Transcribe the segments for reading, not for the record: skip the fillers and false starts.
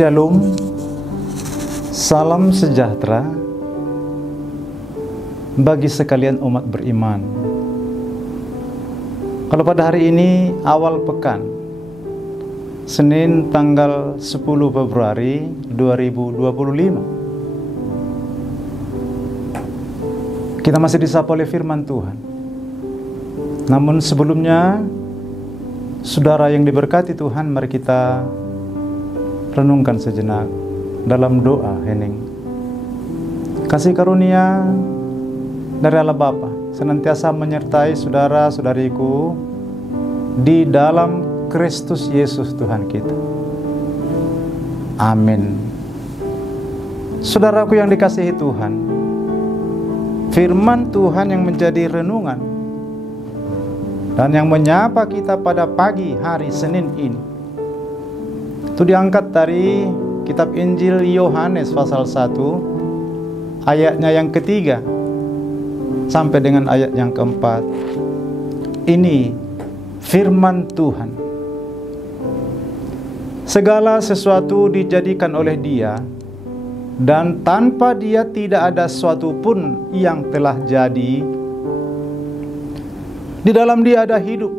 Shalom, salam sejahtera bagi sekalian umat beriman. Kalau pada hari ini awal pekan, Senin tanggal 10 Februari 2025, kita masih disapa oleh firman Tuhan. Namun sebelumnya, saudara yang diberkati Tuhan, mari kita renungkan sejenak dalam doa hening. Kasih karunia dari Allah Bapa senantiasa menyertai saudara-saudariku di dalam Kristus Yesus Tuhan kita. Amin. Saudaraku yang dikasihi Tuhan, firman Tuhan yang menjadi renungan dan yang menyapa kita pada pagi hari Senin ini itu diangkat dari kitab Injil Yohanes pasal 1 ayatnya yang ketiga sampai dengan ayat yang keempat. Ini firman Tuhan. Segala sesuatu dijadikan oleh Dia, dan tanpa Dia tidak ada sesuatu pun yang telah jadi. Di dalam Dia ada hidup,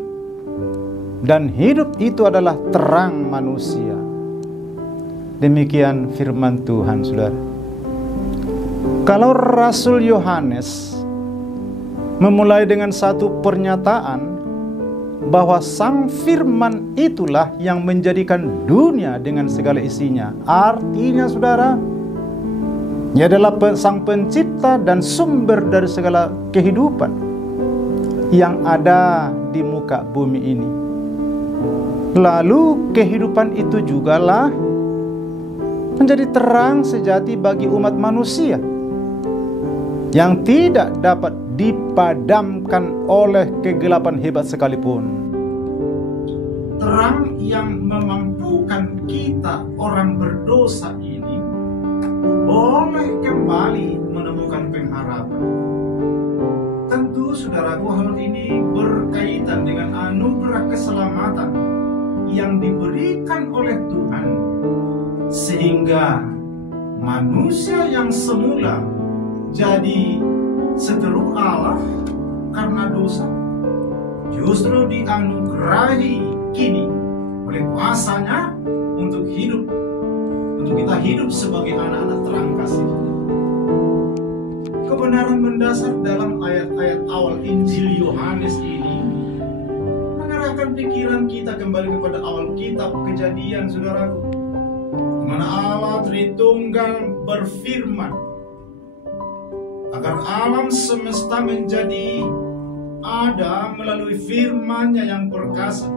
dan hidup itu adalah terang manusia. Demikian firman Tuhan, saudara. Kalau Rasul Yohanes memulai dengan satu pernyataan bahwa sang firman itulah yang menjadikan dunia dengan segala isinya. Artinya, saudara, ia adalah sang pencipta dan sumber dari segala kehidupan yang ada di muka bumi ini. Lalu kehidupan itu jugalah menjadi terang sejati bagi umat manusia yang tidak dapat dipadamkan oleh kegelapan hebat sekalipun. Terang yang memampukan kita orang berdosa ini boleh kembali menemukan pengharapan. Tentu saudaraku, hal ini berkaitan dengan anugerah keselamatan yang diberikan oleh Tuhan, sehingga manusia yang semula jadi seteru Allah karena dosa justru dianugerahi kini oleh kuasanya untuk kita hidup sebagai anak-anak terang kasih. Kebenaran mendasar dalam ayat-ayat awal Injil Yohanes ini mengarahkan pikiran kita kembali kepada awal kitab Kejadian, saudaraku, di mana Allah Tritunggal berfirman agar alam semesta menjadi ada melalui firman-Nya yang perkasa.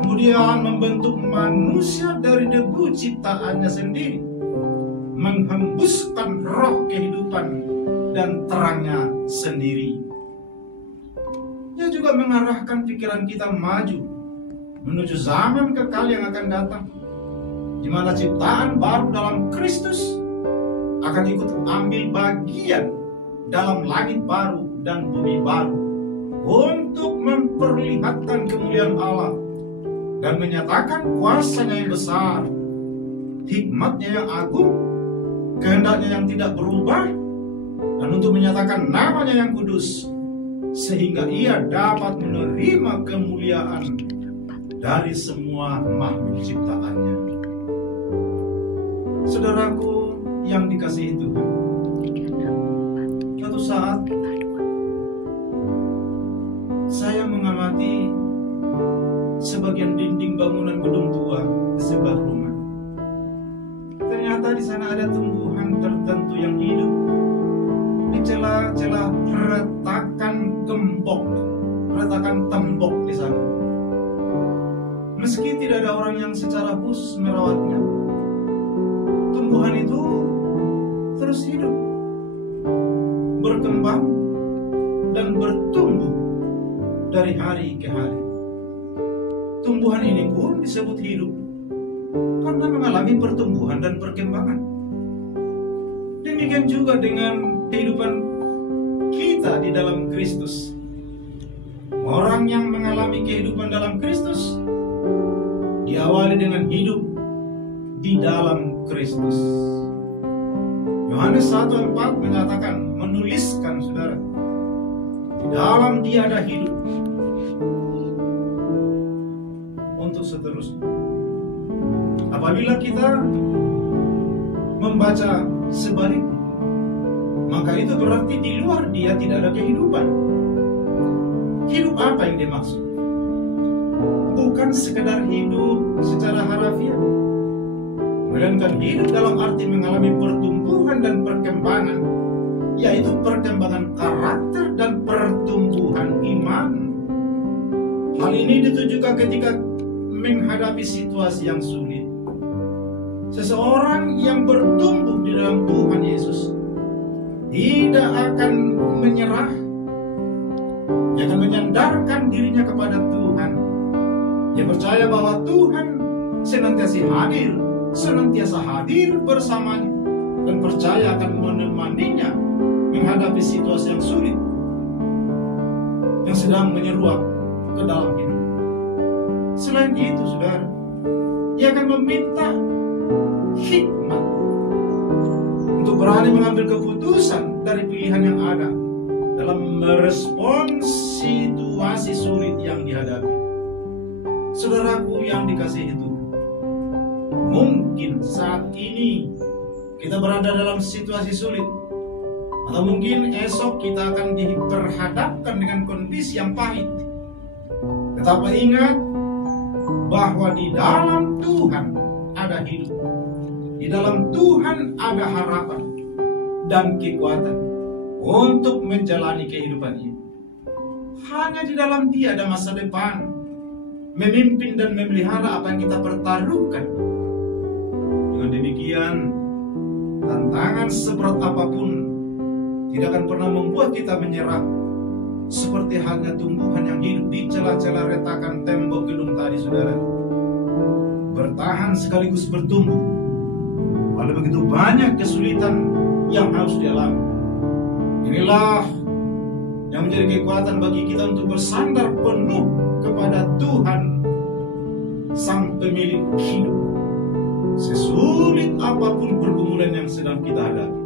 Kemudian membentuk manusia dari debu ciptaannya sendiri, menghembuskan roh kehidupan dan terangnya sendiri. Ia juga mengarahkan pikiran kita maju menuju zaman kekal yang akan datang, di mana ciptaan baru dalam Kristus akan ikut ambil bagian dalam langit baru dan bumi baru untuk memperlihatkan kemuliaan Allah dan menyatakan kuasa-Nya yang besar, hikmat-Nya yang agung, kehendak-Nya yang tidak berubah, dan untuk menyatakan nama-Nya yang kudus, sehingga Ia dapat menerima kemuliaan dari semua makhluk ciptaannya. Saudaraku yang dikasihi Tuhan, suatu saat saya mengamati sebagian dinding bangunan gedung tua di sebelah rumah. Ternyata di sana ada tumbuhan tertentu yang hidup di celah-celah retakan tembok di sana. Meski tidak ada orang yang secara khusus merawatnya, tumbuhan itu terus hidup, berkembang, dan bertumbuh dari hari ke hari. Tumbuhan ini pun disebut hidup karena mengalami pertumbuhan dan perkembangan. Demikian juga dengan kehidupan kita di dalam Kristus. Orang yang mengalami kehidupan dalam Kristus diawali dengan hidup di dalam Kristus. Yohanes 1:4 mengatakan, menuliskan saudara, di dalam Dia ada hidup untuk seterusnya. Apabila kita membaca sebaliknya, maka itu berarti di luar Dia tidak ada kehidupan. Hidup apa yang dimaksud? Bukan sekedar hidup secara harafiah, melainkan hidup dalam arti mengalami pertumbuhan dan perkembangan, yaitu perkembangan karakter dan pertumbuhan iman. Hal ini ditujukan ketika menghadapi situasi yang sulit. Seseorang yang bertumbuh di dalam Tuhan Yesus tidak akan menyerah. Dia akan menyandarkan dirinya kepada Tuhan. Dia percaya bahwa Tuhan senantiasa hadir bersamanya, dan percaya akan menemaninya menghadapi situasi yang sulit yang sedang menyeruak ke dalam hidup. Selain itu, saudara, dia akan meminta hikmat untuk berani mengambil keputusan dari pilihan yang ada dalam merespons situasi sulit yang dihadapi. Saudaraku yang dikasihi Tuhan, mungkin saat ini kita berada dalam situasi sulit, atau mungkin esok kita akan diperhadapkan dengan kondisi yang pahit. Tetapi ingat bahwa di dalam Tuhan ada hidup, di dalam Tuhan ada harapan dan kekuatan untuk menjalani kehidupan ini. Hanya di dalam Dia ada masa depan, memimpin dan memelihara apa yang kita pertaruhkan. Dengan demikian, tantangan seberat apapun tidak akan pernah membuat kita menyerah, seperti halnya tumbuhan yang hidup di celah-celah retakan tembok gedung tadi, saudara. Bertahan sekaligus bertumbuh. Ada begitu banyak kesulitan yang harus dialami. Inilah yang menjadi kekuatan bagi kita untuk bersandar penuh kepada Tuhan, Sang Pemilik hidup, sesulit apapun pergumulan yang sedang kita hadapi.